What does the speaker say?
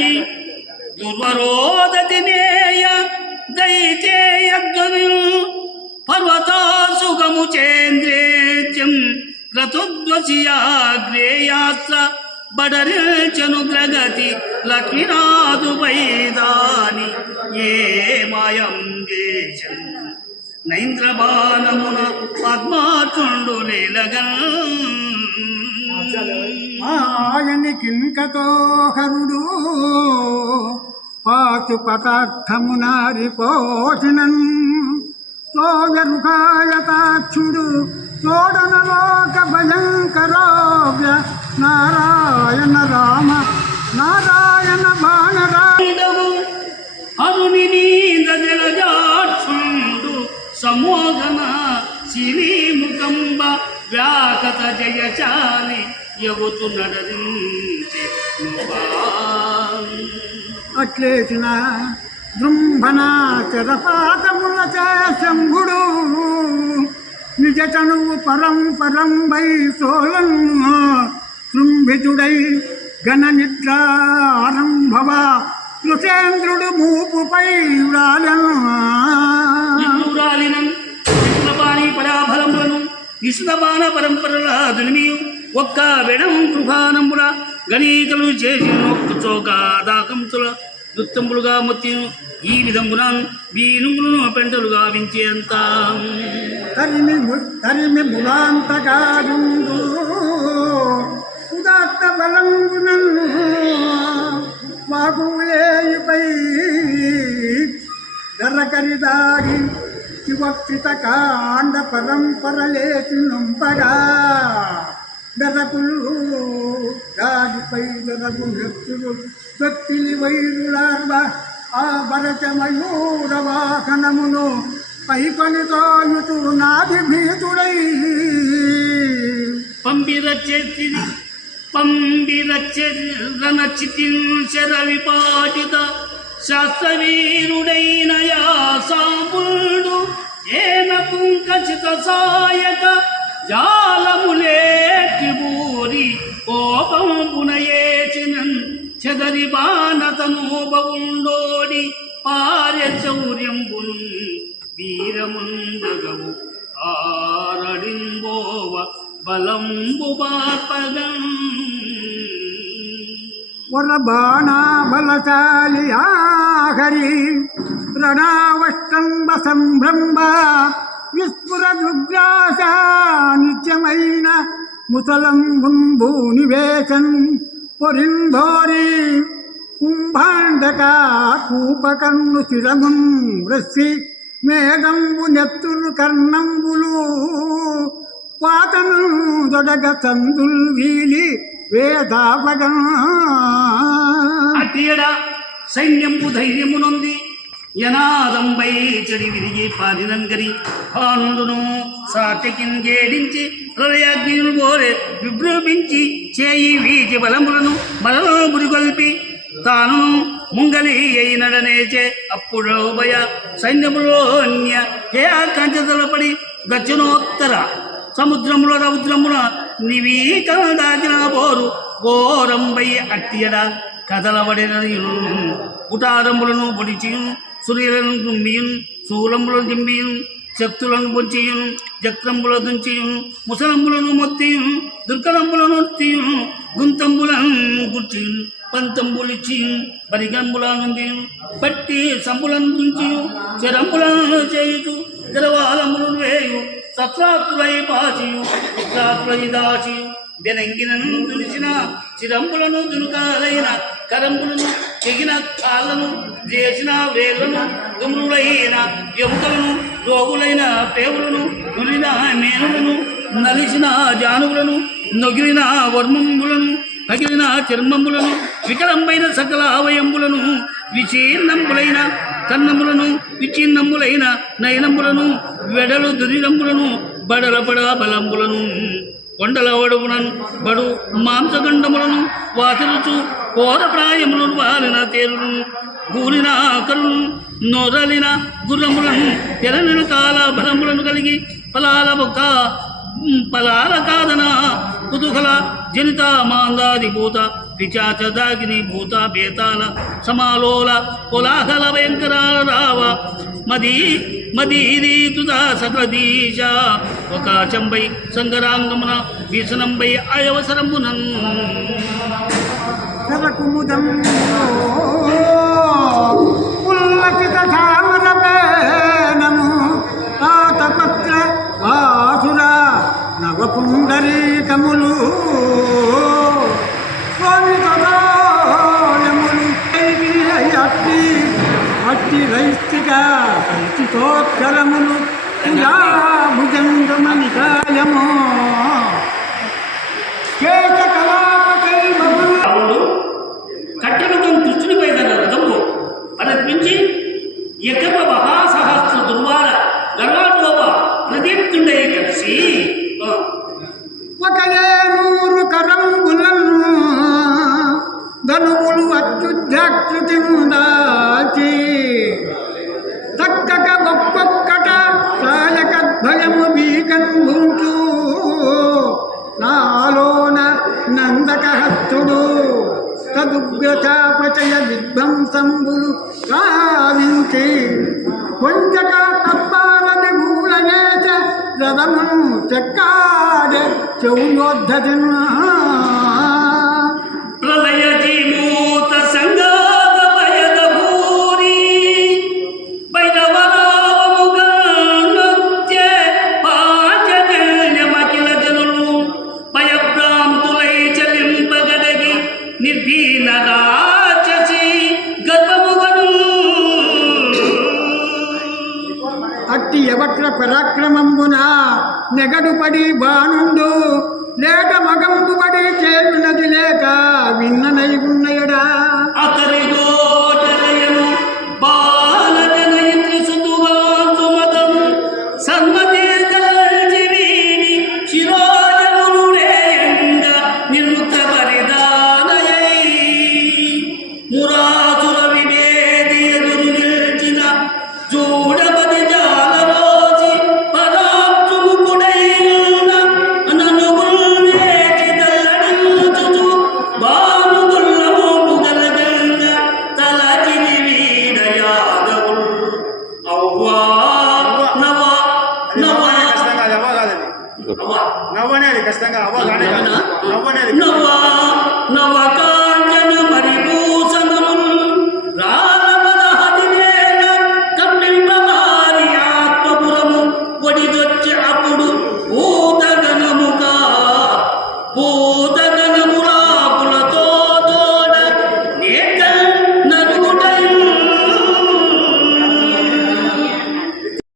దుర్గతి దుర్వరోదతినేయ దైతేయద్వను పర్వతాసుగము చేంద్రేత్యం క్రతుద్వసియాగ్రేయాత్ర బడరేచను గ్రగతి లక్ష్మీనాథు వైదాని ఏ మాయం చేశన్ నైంద్రబాణమున పద్మాచుండు లేలగన్ ఆయని కింకతో హరుడు పాశుపతార్థమునారిపోషణన్ తోయరుకాయతాక్షుడు తోడనలోక భయంకరావ్య నారాయణ రామ నారాయణ బాణరాయుడవు అరుని నీంద్రజలజాక్షుండు సమోదన శిలీముఖంబ వ్యాకత జయచాలి యగుతు నడరించే అట్లేసిన జృంభనాచరపాతముల శంభుడు నిజ చనువు పరంపరంబై సోలం శృంభితుడై గణ నిద్రారంభవ కృషేంద్రుడు మూపుపై రాలినం విష్ణుపాణి పరాఫలములను విష్ణుబాణ పరంపరల దునిమియు ఒక్క వెడం కృపానంబుల గణీకలు చేసి నొక్కు చోకాదాకంతుల దుత్తంబులుగా మొత్తి ఈ విధంబున వీనుములను పెంటలుగా వించేంత తరిమి ములాంతగారుండు ఉదాత్త బలంగునను వాగులేపై గర్రకరిదాగి శివకృత కాండ పరంపరలేసి నొంపగా దరకులు గాడిపై దరగు వ్యక్తులు వ్యక్తిని వైరులార్వ ఆ భరత మయూర వాహనమును పైకొని తాయుతూ నాది భీతుడై పంబిరచితించర విపాటిత శాస్త్రవీరుడైన యా సాంబుడు ఏన పుంకచిత సాయక జాలములేటి బూరి కోపంపునయేచినన్ చెదరి బాణతనోబవుండోడి పార్య చౌర్యంబును వీరముందగవు ఆరడింబోవ బలంబు బాపగం వర బాణా బలశాలి ఆహరి రణావష్టంబ సంభ్రంభ విస్ఫుర దుర్గ్రాస నిత్యమైన ముసలంబుంబూనివేశన్ పొరింభోరి కుంభాండక కూపకన్ను చిరమున్ వృష్టి మేఘంబు నెత్తురు కర్ణంబులు పాతను దొడగ సందుల్ వీలి వేదాపగం అట్టియడ సైన్యంబు ధైర్యమునొంది యనాదంబై చెడి విరిగి పాదినంగరి భానుడును సాత్యకిన్ గేడించి హృదయాగ్నిను బోరే విభ్రూపించి చేయి వీటి బలములను బలలో బురిగొల్పి తాను ముంగలి అయినడనేచే అప్పుడు భయ సైన్యములోన్య ఏ ఆకాంక్షతలపడి దక్షిణోత్తర సముద్రముల రౌద్రముల నివీకరణ దాచిన బోరు ఘోరంబై అట్టియడ కదలబడినయును కుటారములను పొడిచియును సూర్యులను దుంబియును శూలములను దింబియును శక్తులను పొంచియును చక్రంబుల దుంచియును ముసలంబులను మొత్తియును దుర్గలంబులను ఒత్తియును గుంతంబులను గుర్చియును పంతంబులిచ్చియును బరిగంబులనుందియును బట్టి సంబులను దుంచియు చెరంబులను చేయుచు జలవాలములను వేయు సత్రాత్రులై పాచియు పుత్రాత్రులై దాచియు బెనంగినను దులిచిన చిరంబులను దునుకాలైన కరంబులను తెగిన కాళ్ళను చేసిన వేళ్లను దుమ్రులైన ఎముకలను రోగులైన పేవులను నులిన మేనులను నలిసిన జానువులను నొగిలిన వర్మంబులను పగిలిన చర్మంబులను వికలంబైన సకల అవయంబులను విచీర్ణంబులైన కన్నములను విచ్ఛిన్నంబులైన నయనంబులను వెడలు దురినంబులను బడలబడ బలంబులను కొండల వడుగునను బడు మాంసగండములను వాసరుచు కోర ప్రాయములను వాలిన తేరులను గూలిన ఆకరులను నొరలిన గుర్రములను తెరలిన కాల బలములను కలిగి పలాల కాదన కుతూహల జనిత మాందాదిభూత పిచాచదాగిని భూత బేతాల సమాలోల కోలాహల భయంకరాల రావ మదీరీకృత సకలదీశ ఒక చంబై సంగరాంగమున భీషణంబై అయవసరమునన్ సరకుముదం ఉల్లసిత ధామరపేనము ఆతపత్ర వాసుర నవపుండరీకములు స్వామితోయములు అట్టి అట్టి రైస్తిక పరిచితోత్తరములు భుజంగమనికాయము కట్టెలతో కృష్ణునిపై తన రథము ప్రయత్నించి ఎకప మహాసహస్ర దుర్వార గర్వాటోప ప్రదీప్తుండై కలిసి ఒకలేనూరు కరంబులను ధనువులు అత్యుద్ధాకృతి దాచి చక్కక ఒక్కొక్కట సాయకద్భయము బీకన్భుంచు నాలోన నందకహస్తుడు తదుగ్రచాపచయ విధ్వంసంబులు సాధించి కొంచక తప్పాలని మూలయేచ రథమును చెక్కాడే చెవుయోద్ధజను ప్రళయ జీమూత సంగాత భయద భూరి భైరవరాముగత్య పాచజన్యమఖిల జనులు భయభ్రాంతులై చలింపగదగి నిర్భీన రాచసి గర్భముగను అట్టి యవక్ర పరాక్రమంబున నెగడుపడి బాణుండు లేక మగంబు పడి చేయునది లేక విన్ననై ఉన్నయడా అతరిగో జలయము బాలజనయిత్రి సుతుగాంతు మతము సన్మతీర్జీవిని శిరోజమునుడేయంగ నిర్ముక్త పరిదానయై మురాసుర వివేది ఎదురు నిలిచిన చూడపది జాలరోజి పరాత్ముకుడైన ననుగుల్వేచి తల్లడించుచు బానుగుల్లమోడు గలగంగ తలచిని వీడ యాదవులు అవ్వా నవ నవ ఖచ్చితంగా అది అవ్వ కాదండి అవ్వ నవ్వనేది ఖచ్చితంగా అవ్వ కానీ కాదు నవ్వనేది నవ నవకా